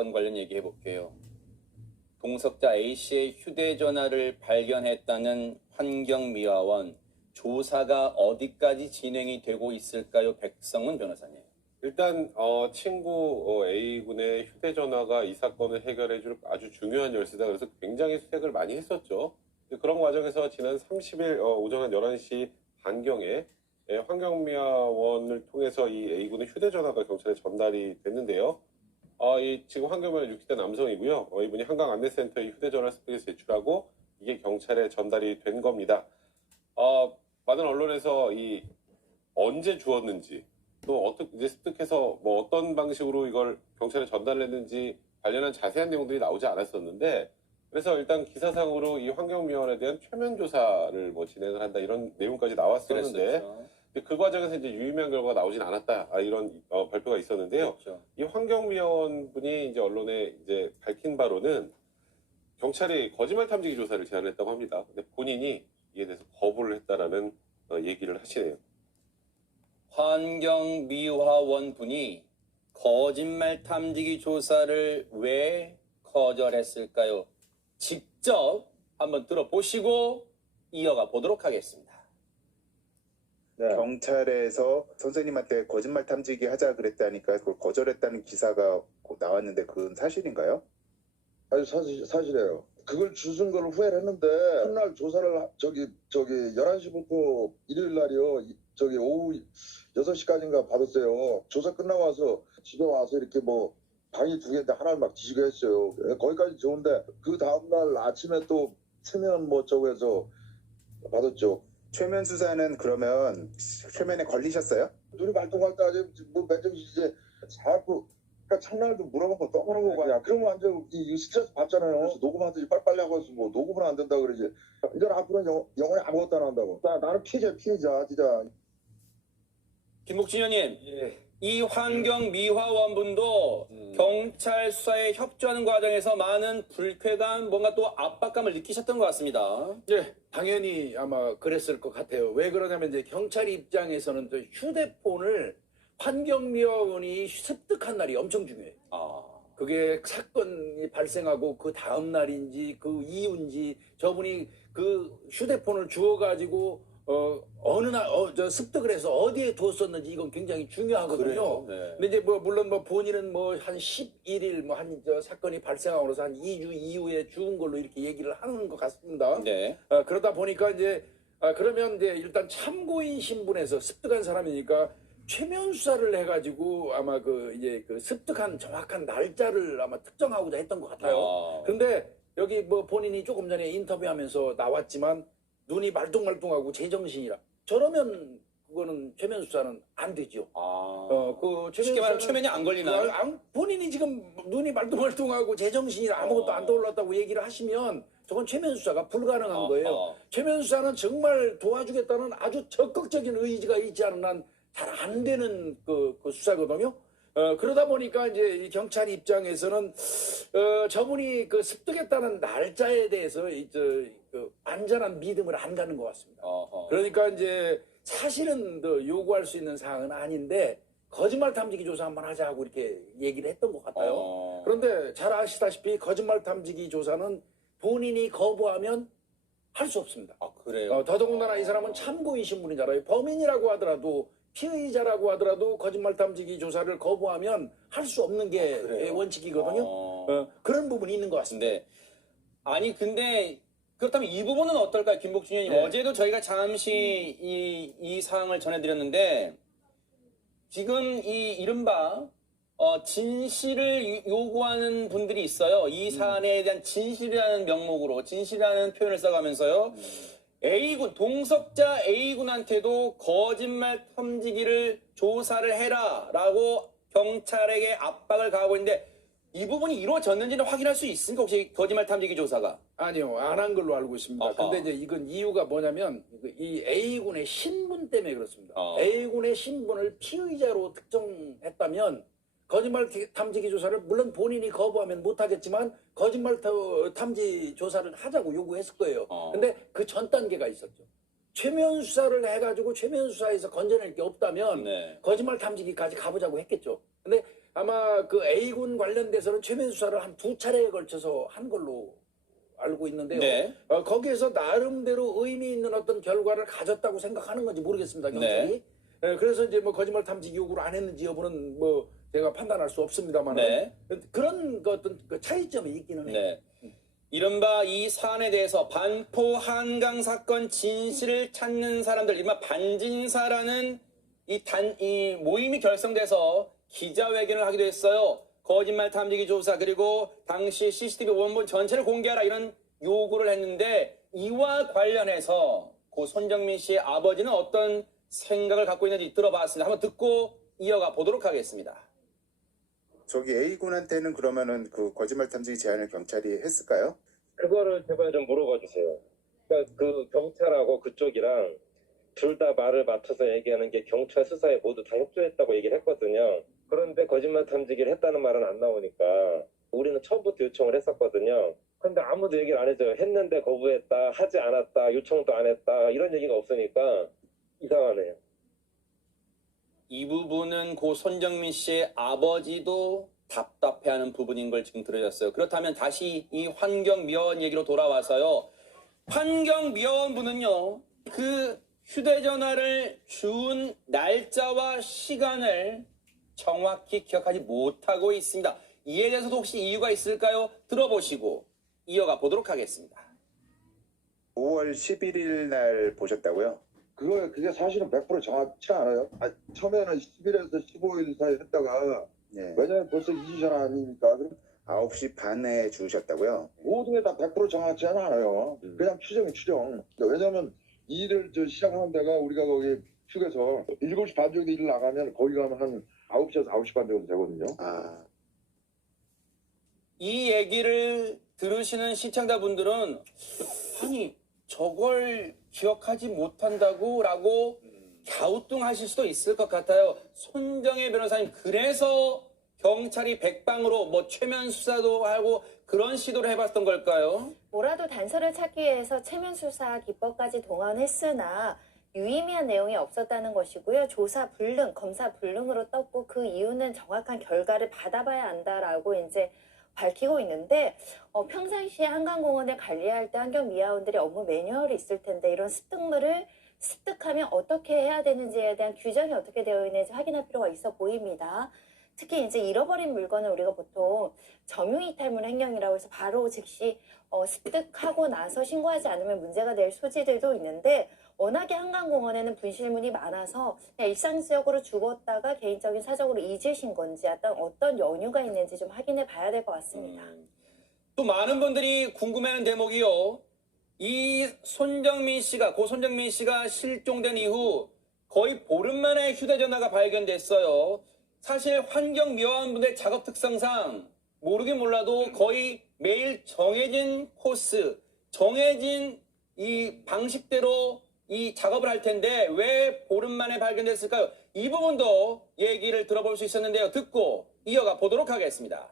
사건 관련 얘기해 볼게요. 동석자 A씨의 휴대전화를 발견했다는 환경미화원 조사가 어디까지 진행이 되고 있을까요? 백성문 변호사님. 일단 친구 A군의 휴대전화가 이 사건을 해결해줄 아주 중요한 열쇠다. 그래서 굉장히 수색을 많이 했었죠. 그런 과정에서 지난 30일 오전 한 11시 반경에 환경미화원을 통해서 이 A군의 휴대전화가 경찰에 전달이 됐는데요. 지금 환경미화원 60대 남성이고요. 이분이 한강안내센터에 휴대전화를 습득해서 제출하고 이게 경찰에 전달이 된 겁니다. 많은 언론에서 언제 주었는지 또 어떻게 이제 습득해서 뭐 어떤 방식으로 이걸 경찰에 전달했는지 관련한 자세한 내용들이 나오지 않았었는데, 그래서 일단 기사상으로 이 환경미화원에 대한 최면 조사를 뭐 진행을 한다 이런 내용까지 나왔었는데, 그랬었죠. 그 과정에서 이제 유의미한 결과가 나오진 않았다 이런 발표가 있었는데요. 그렇죠. 이 환경미화원 분이 이제 언론에 이제 밝힌 바로는 경찰이 거짓말 탐지기 조사를 제안했다고 합니다. 근데 본인이 이에 대해서 거부를 했다라는 얘기를 하시네요. 환경미화원 분이 거짓말 탐지기 조사를 왜 거절했을까요? 직접 한번 들어보시고 이어가 보도록 하겠습니다. 네. 경찰에서 선생님한테 거짓말 탐지기 하자 그랬다니까 그걸 거절했다는 기사가 나왔는데 그건 사실인가요? 아주 사실이에요. 그걸 주신 걸 후회를 했는데 첫날 조사를 저기 11시부터 일요일 날이요. 저기 오후 6시까지인가 받았어요. 조사 끝나고 와서 집에 와서 이렇게 뭐 방이 두 개인데 하나를 막 뒤지게 했어요. 거기까지 좋은데 그 다음날 아침에 또 세면 뭐 저거 해서 받았죠. 최면 수사는 그러면 최면에 걸리셨어요? 눈이 말똥할 때 아직 뭐 맨정신 이제 자꾸 그러니까 첫날도 물어보고 또 물어보고 야 그러면 완전 이 스트레스 받잖아요. 그래서 녹음하듯이 빨리빨리 하고 해서 뭐 녹음은 안 된다 그러지. 이제 앞으로는 영원히 아무것도 안 한다고. 나는 피해자 진짜. 김복진 의원님, 예. 이 환경미화원 분도 경찰 수사에 협조하는 과정에서 많은 불쾌감, 뭔가 또 압박감을 느끼셨던 것 같습니다. 예, 당연히 아마 그랬을 것 같아요. 왜 그러냐면 이제 경찰 입장에서는 또 휴대폰을 환경미화원이 습득한 날이 엄청 중요해요. 그게 사건이 발생하고 그 다음 날인지 그 이유인지 저분이 그 휴대폰을 주워가지고 어느 날 습득을 해서 어디에 뒀었는지 이건 굉장히 중요하거든요. 네. 근데 이제 뭐 물론 뭐 본인은 뭐 한 11일 뭐 한 사건이 발생하고 나서 한 2주 이후에 죽은 걸로 이렇게 얘기를 하는 것 같습니다. 네. 그러다 보니까 이제 그러면 이제 일단 참고인 신분에서 습득한 사람이니까 최면 수사를 해가지고 아마 이제 습득한 정확한 날짜를 아마 특정하고자 했던 것 같아요. 그런데 여기 뭐 본인이 조금 전에 인터뷰하면서 나왔지만 눈이 말똥말똥하고 제정신이라 저러면 그거는 최면 수사는 안 되죠. 쉽게 말하면 최면이 안 걸리나요? 본인이 지금 눈이 말똥말똥하고 제정신이라 아무것도 안 떠올랐다고 얘기를 하시면 저건 최면 수사가 불가능한 거예요. 최면 수사는 정말 도와주겠다는 아주 적극적인 의지가 있지 않은 한 잘 안 되는 그 수사거든요. 그러다 보니까 이제 이 경찰 입장에서는 저분이 습득했다는 날짜에 대해서 안전한 믿음을 안 가는 것 같습니다. 그러니까 이제 사실은 요구할 수 있는 사항은 아닌데 거짓말 탐지기 조사 한번 하자고 이렇게 얘기를 했던 것 같아요. 그런데 잘 아시다시피 거짓말 탐지기 조사는 본인이 거부하면 할 수 없습니다. 그래요? 더더군다나 이 사람은 참고인 신분이잖아요. 범인이라고 하더라도 피의자라고 하더라도 거짓말 탐지기 조사를 거부하면 할 수 없는 게 원칙이거든요. 그런 부분이 있는 것 같습니다. 근데 그렇다면 이 부분은 어떨까요? 김복준 의원님. 네. 어제도 저희가 잠시 이 사항을 전해드렸는데 지금 이 이른바 진실을 요구하는 분들이 있어요. 이 사안에 대한 진실이라는 명목으로 진실이라는 표현을 써가면서요. A군, 동석자 A군한테도 거짓말 탐지기를 조사를 해라라고 경찰에게 압박을 가하고 있는데 이 부분이 이루어졌는지는 확인할 수 있습니까? 혹시 거짓말 탐지기 조사가? 아니요, 안 한 걸로 알고 있습니다. 아하. 근데 이제 이건 이유가 뭐냐면 이 A군의 신분 때문에 그렇습니다. A군의 신분을 피의자로 특정했다면 거짓말 탐지기 조사를 물론 본인이 거부하면 못하겠지만 거짓말 탐지 조사를 하자고 요구했을 거예요. 근데 그 전 단계가 있었죠. 최면 수사를 해가지고 최면 수사에서 건져낼 게 없다면 네. 거짓말 탐지기까지 가보자고 했겠죠. 근데 아마 그 A군 관련돼서는 최면 수사를 한 2차례에 걸쳐서 한 걸로 알고 있는데요. 네. 거기에서 나름대로 의미 있는 어떤 결과를 가졌다고 생각하는 건지 모르겠습니다, 경찰이. 그래서 이제 뭐 거짓말 탐지 요구를 안 했는지 여부는 뭐 제가 판단할 수 없습니다만 네. 그런 그 어떤 그 차이점이 있기는 해요. 네. 이른바 이 사안에 대해서 반포 한강 사건 진실을 찾는 사람들, 이른바 반진사라는 이 모임이 결성돼서 기자회견을 하기도 했어요. 거짓말 탐지기 조사 그리고 당시 CCTV 원본 전체를 공개하라 이런 요구를 했는데 이와 관련해서 고 손정민 씨의 아버지는 어떤 생각을 갖고 있는지 들어봤습니다. 한번 듣고 이어가 보도록 하겠습니다. 저기 A군한테는 그러면은 그 거짓말 탐지기 제안을 경찰이 했을까요? 그거를 제발 좀 물어봐 주세요. 그러니까 그 경찰하고 그쪽이랑 둘 다 말을 맞춰서 얘기하는 게 경찰 수사에 모두 다 협조했다고 얘기를 했거든요. 그런데 거짓말 탐지기를 했다는 말은 안 나오니까 우리는 처음부터 요청을 했었거든요. 근데 아무도 얘기를 안 해줘요. 했는데 거부했다, 하지 않았다, 요청도 안 했다 이런 얘기가 없으니까 이상하네요. 이 부분은 고 손정민 씨의 아버지도 답답해하는 부분인 걸 지금 들으셨어요. 그렇다면 다시 이 환경미화원 얘기로 돌아와서요. 환경미화원분은요. 그 휴대전화를 준 날짜와 시간을 정확히 기억하지 못하고 있습니다. 이에 대해서도 혹시 이유가 있을까요? 들어보시고 이어가 보도록 하겠습니다. 5월 11일 날 보셨다고요? 그게 사실은 100% 정확치 않아요. 처음에는 10일에서 15일 사이 했다가 네. 왜냐면 벌써 2주 전 아닙니까? 그럼 9시 반에 주우셨다고요? 모든 게 다 100% 정확치는 않아요. 그냥 추정. 왜냐면 일을 시작하는 데가 우리가 거기 휴게소 7시 반 정도 일 나가면 거기 가면 한 9시에서 9시 반 정도 되거든요. 아, 이 얘기를 들으시는 시청자분들은 아니 저걸 기억하지 못한다고 라고 갸우뚱하실 수도 있을 것 같아요. 손정혜 변호사님 그래서 경찰이 백방으로 뭐 최면 수사도 하고 그런 시도를 해봤던 걸까요? 뭐라도 단서를 찾기 위해서 체면 수사 기법까지 동원했으나 유의미한 내용이 없었다는 것이고요. 조사 불능, 검사 불능으로 떴고 그 이유는 정확한 결과를 받아봐야 한다라고 이제 밝히고 있는데 평상시에 한강공원을 관리할 때 환경미화원들이 업무 매뉴얼이 있을 텐데 이런 습득물을 습득하면 어떻게 해야 되는지에 대한 규정이 어떻게 되어 있는지 확인할 필요가 있어 보입니다. 특히 이제 잃어버린 물건을 우리가 보통 점유이탈물 횡령이라고 해서 바로 즉시 습득하고 나서 신고하지 않으면 문제가 될 소지들도 있는데 워낙에 한강공원에는 분실물이 많아서 그냥 일상적으로 주웠다가 개인적인 사정으로 잊으신 건지 어떤 연유가 있는지 좀 확인해 봐야 될 것 같습니다. 또 많은 분들이 궁금해하는 대목이요. 이 고 손정민 씨가 실종된 이후 거의 보름 만에 휴대전화가 발견됐어요. 사실 환경미화원분의 작업 특성상 모르긴 몰라도 거의 매일 정해진 코스, 정해진 이 방식대로 이 작업을 할 텐데 왜 보름 만에 발견됐을까요? 이 부분도 얘기를 들어볼 수 있었는데요. 듣고 이어가 보도록 하겠습니다.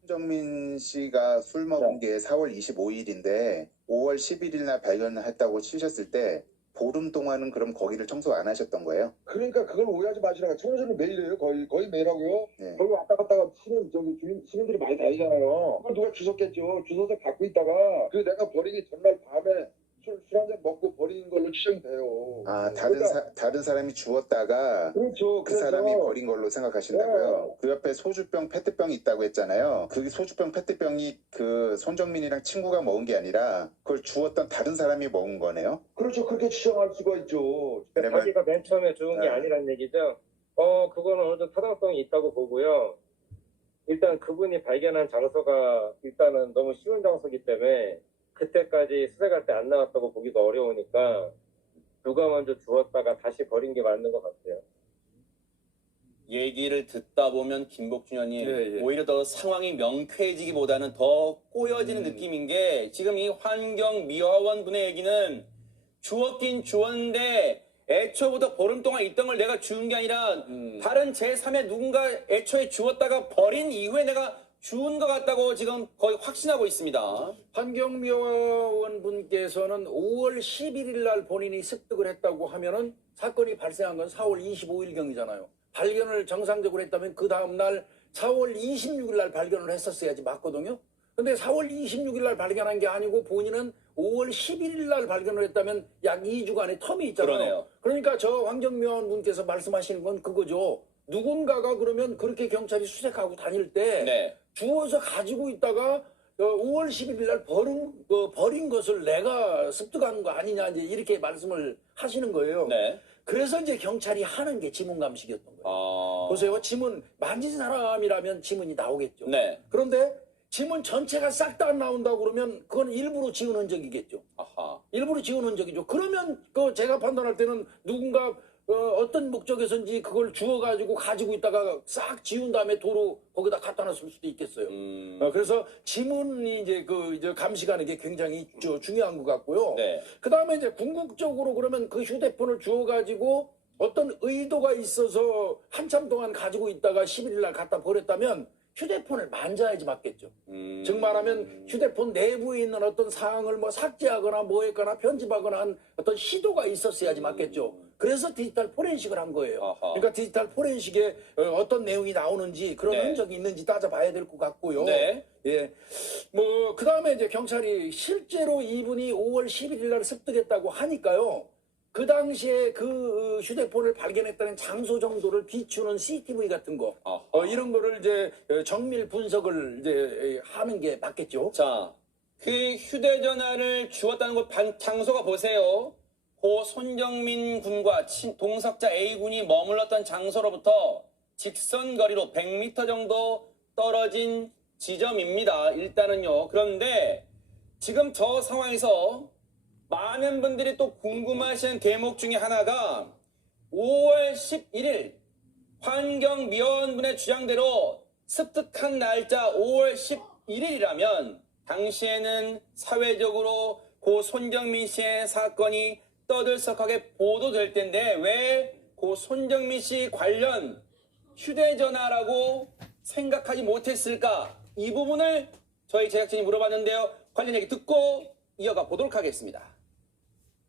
손정민 씨가 술 먹은 게 4월 25일인데 5월 11일 날 발견했다고 치셨을 때 보름 동안은 그럼 거기를 청소 안 하셨던 거예요? 그러니까 그걸 오해하지 마시라고. 청소는 매일 해요. 거의 매일 하고요. 네. 거기 왔다 갔다가 시민들이 많이 다니잖아요. 그걸 누가 주웠겠죠. 주워서 갖고 있다가 그 내가 버리기 전날 밤에 술 한 잔 먹고 버린 걸로 추정이 돼요. 아, 그러니까, 다른 사람이 주웠다가 그렇죠. 그 사람이 버린 걸로 생각하신다고요? 그 옆에 소주병, 페트병이 있다고 했잖아요. 그 소주병, 페트병이 그 손정민이랑 친구가 먹은 게 아니라 그걸 주웠던 다른 사람이 먹은 거네요? 그렇죠. 그렇게 추정할 수가 있죠. 그러면 자기가 맨 처음에 주운 게 네. 아니란 얘기죠. 그거는 어느 정도 타당성이 있다고 보고요. 일단 그분이 발견한 장소가 일단은 너무 쉬운 장소이기 때문에 그때까지 수색할 때 안 나왔다고 보기가 어려우니까 누가 먼저 주웠다가 다시 버린 게 맞는 것 같아요. 얘기를 듣다 보면 김복준 의원님 예. 오히려 더 상황이 명쾌해지기보다는 더 꼬여지는 느낌인 게 지금 이 환경미화원 분의 얘기는 주웠긴 주웠는데 애초부터 보름 동안 있던 걸 내가 주운 게 아니라 다른 제3의 누군가 애초에 주웠다가 버린 이후에 내가 주운 것 같다고 지금 거의 확신하고 있습니다. 환경미화원 분께서는 5월 11일 날 본인이 습득을 했다고 하면은 사건이 발생한 건 4월 25일 경이잖아요. 발견을 정상적으로 했다면 그 다음날 4월 26일 날 발견을 했었어야지 맞거든요. 근데 4월 26일 날 발견한 게 아니고 본인은 5월 11일 날 발견을 했다면 약 2주간의 텀이 있잖아요. 그러네요. 그러니까 저 황정면 분께서 말씀하시는 건 그거죠. 누군가가 그러면 그렇게 경찰이 수색하고 다닐 때 네. 주워서 가지고 있다가 5월 11일 날 버린 것을 내가 습득한 거 아니냐 이제 이렇게 말씀을 하시는 거예요. 네. 그래서 이제 경찰이 하는 게 지문 감식이었던 거예요. 보세요. 지문 만진 사람이라면 지문이 나오겠죠. 네. 그런데 지문 전체가 싹 다 안 나온다고 그러면 그건 일부러 지운 흔적이겠죠. 아하. 일부러 지운 흔적이죠. 그러면 제가 판단할 때는 누군가 어떤 목적에서인지 그걸 주워가지고 가지고 있다가 싹 지운 다음에 도로 거기다 갖다 놨을 수도 있겠어요. 그래서 지문이 이제 이제 감식하는 게 굉장히 중요한 것 같고요. 네. 그 다음에 이제 궁극적으로 그러면 그 휴대폰을 주워가지고 어떤 의도가 있어서 한참 동안 가지고 있다가 11일 날 갖다 버렸다면 휴대폰을 만져야지 맞겠죠. 즉 말하면 휴대폰 내부에 있는 어떤 사항을 뭐 삭제하거나 뭐 했거나 편집하거나 한 어떤 시도가 있었어야지 맞겠죠. 그래서 디지털 포렌식을 한 거예요. 아하. 그러니까 디지털 포렌식에 어떤 내용이 나오는지 그런 네. 흔적이 있는지 따져봐야 될 것 같고요. 네. 예. 뭐 그다음에 이제 경찰이 실제로 이분이 5월 11일 날 습득했다고 하니까요. 그 당시에 그 휴대폰을 발견했다는 장소 정도를 비추는 CCTV 같은 거, 이런 거를 이제 정밀 분석을 이제 하는 게 맞겠죠. 자, 그 휴대전화를 주웠다는 곳 장소가 보세요. 고 손정민 군과 동석자 A 군이 머물렀던 장소로부터 직선 거리로 100m 정도 떨어진 지점입니다. 일단은요. 그런데 지금 저 상황에서 많은 분들이 또 궁금하시는 대목 중에 하나가 5월 11일 환경미화원분의 주장대로 습득한 날짜 5월 11일이라면 당시에는 사회적으로 고 손정민 씨의 사건이 떠들썩하게 보도될 텐데 왜 고 손정민 씨 관련 휴대전화라고 생각하지 못했을까? 이 부분을 저희 제작진이 물어봤는데요. 관련 얘기 듣고 이어가 보도록 하겠습니다.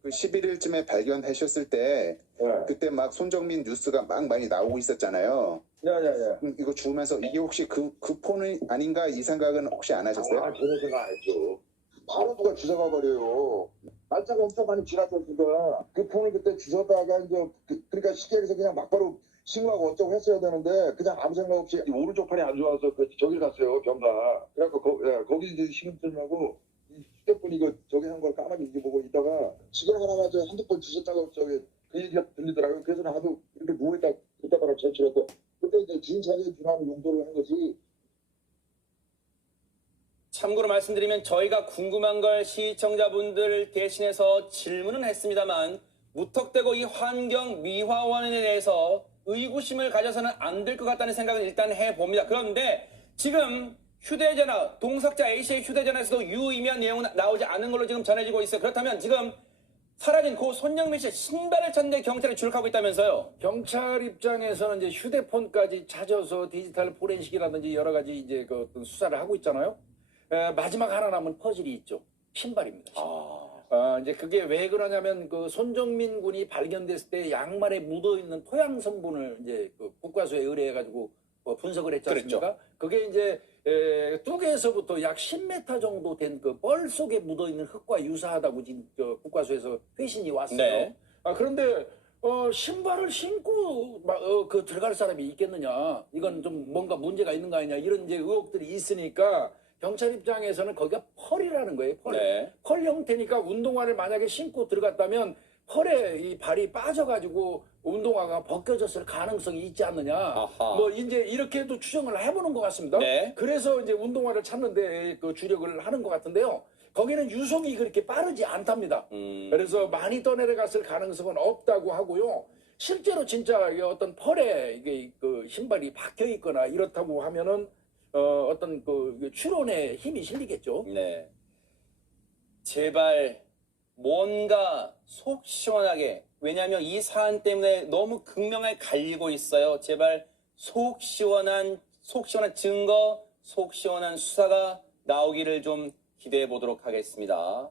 그 11일쯤에 발견하셨을 때 네. 그때 막 손정민 뉴스가 막 많이 나오고 있었잖아요. 야야야. 이거 주우면서 이게 혹시 그 폰이 아닌가 이 생각은 혹시 안 하셨어요? 전혀 생각 안 했죠. 바로 누가 주워가 버려요. 날짜가 엄청 많이 지났으니까 그 폰을 그때 주웠다가 이제 그러니까 시계에서 그냥 막바로 신고하고 어쩌고 했어야 되는데 그냥 아무 생각 없이 오른쪽 팔이 안 좋아서 저길 갔어요 병가. 그래갖고 거기 이제 신음들하고 이 휴대폰 이거 저기 한 걸 까마귀 잊어보고 있다가 지금 하나 가지고 한두 번 주웠다고 그 얘기가 들리더라고요. 그래서 나도 이렇게 누워있다 그때바로 제출했고 그때 이제 주인차례 준하는 용도로 한 거지. 참고로 말씀드리면 저희가 궁금한 걸 시청자분들 대신해서 질문은 했습니다만 무턱대고 이 환경미화원에 대해서 의구심을 가져서는 안 될 것 같다는 생각은 일단 해봅니다. 그런데 지금 휴대전화, 동석자 A씨의 휴대전화에서도 유의미한 내용은 나오지 않은 걸로 지금 전해지고 있어요. 그렇다면 지금 사라진 고 손정민 씨의 신발을 찾는데 경찰이 주력하고 있다면서요? 경찰 입장에서는 이제 휴대폰까지 찾아서 디지털 포렌식이라든지 여러 가지 이제 그 어떤 수사를 하고 있잖아요. 마지막 하나 남은 퍼즐이 있죠. 신발입니다. 이제 그게 왜 그러냐면 그 손정민 군이 발견됐을 때 양말에 묻어 있는 토양 성분을 이제 그 국과수에 의뢰해가지고 분석을 했지 않습니까? 그게 이제 뚝에서부터 약 10m 정도 된 그 뻘 속에 묻어 있는 흙과 유사하다고 지금 국과수에서 회신이 왔어요. 네. 그런데 신발을 신고 들어갈 사람이 있겠느냐? 이건 좀 뭔가 문제가 있는 거 아니냐? 이런 이제 의혹들이 있으니까. 경찰 입장에서는 거기가 펄이라는 거예요. 펄. 네. 펄 형태니까 운동화를 만약에 신고 들어갔다면 펄에 이 발이 빠져가지고 운동화가 벗겨졌을 가능성이 있지 않느냐. 아하. 뭐 이제 이렇게도 추정을 해보는 것 같습니다. 네. 그래서 이제 운동화를 찾는데 그 주력을 하는 것 같은데요. 거기는 유속이 그렇게 빠르지 않답니다. 그래서 많이 떠내려갔을 가능성은 없다고 하고요. 실제로 진짜 어떤 펄에 이게 그 신발이 박혀 있거나 이렇다고 하면은 어떤 그 추론에 힘이 실리겠죠. 네. 제발 뭔가 속 시원하게, 왜냐하면 이 사안 때문에 너무 극명하게 갈리고 있어요. 제발 속 시원한 증거, 속 시원한 수사가 나오기를 좀 기대해 보도록 하겠습니다.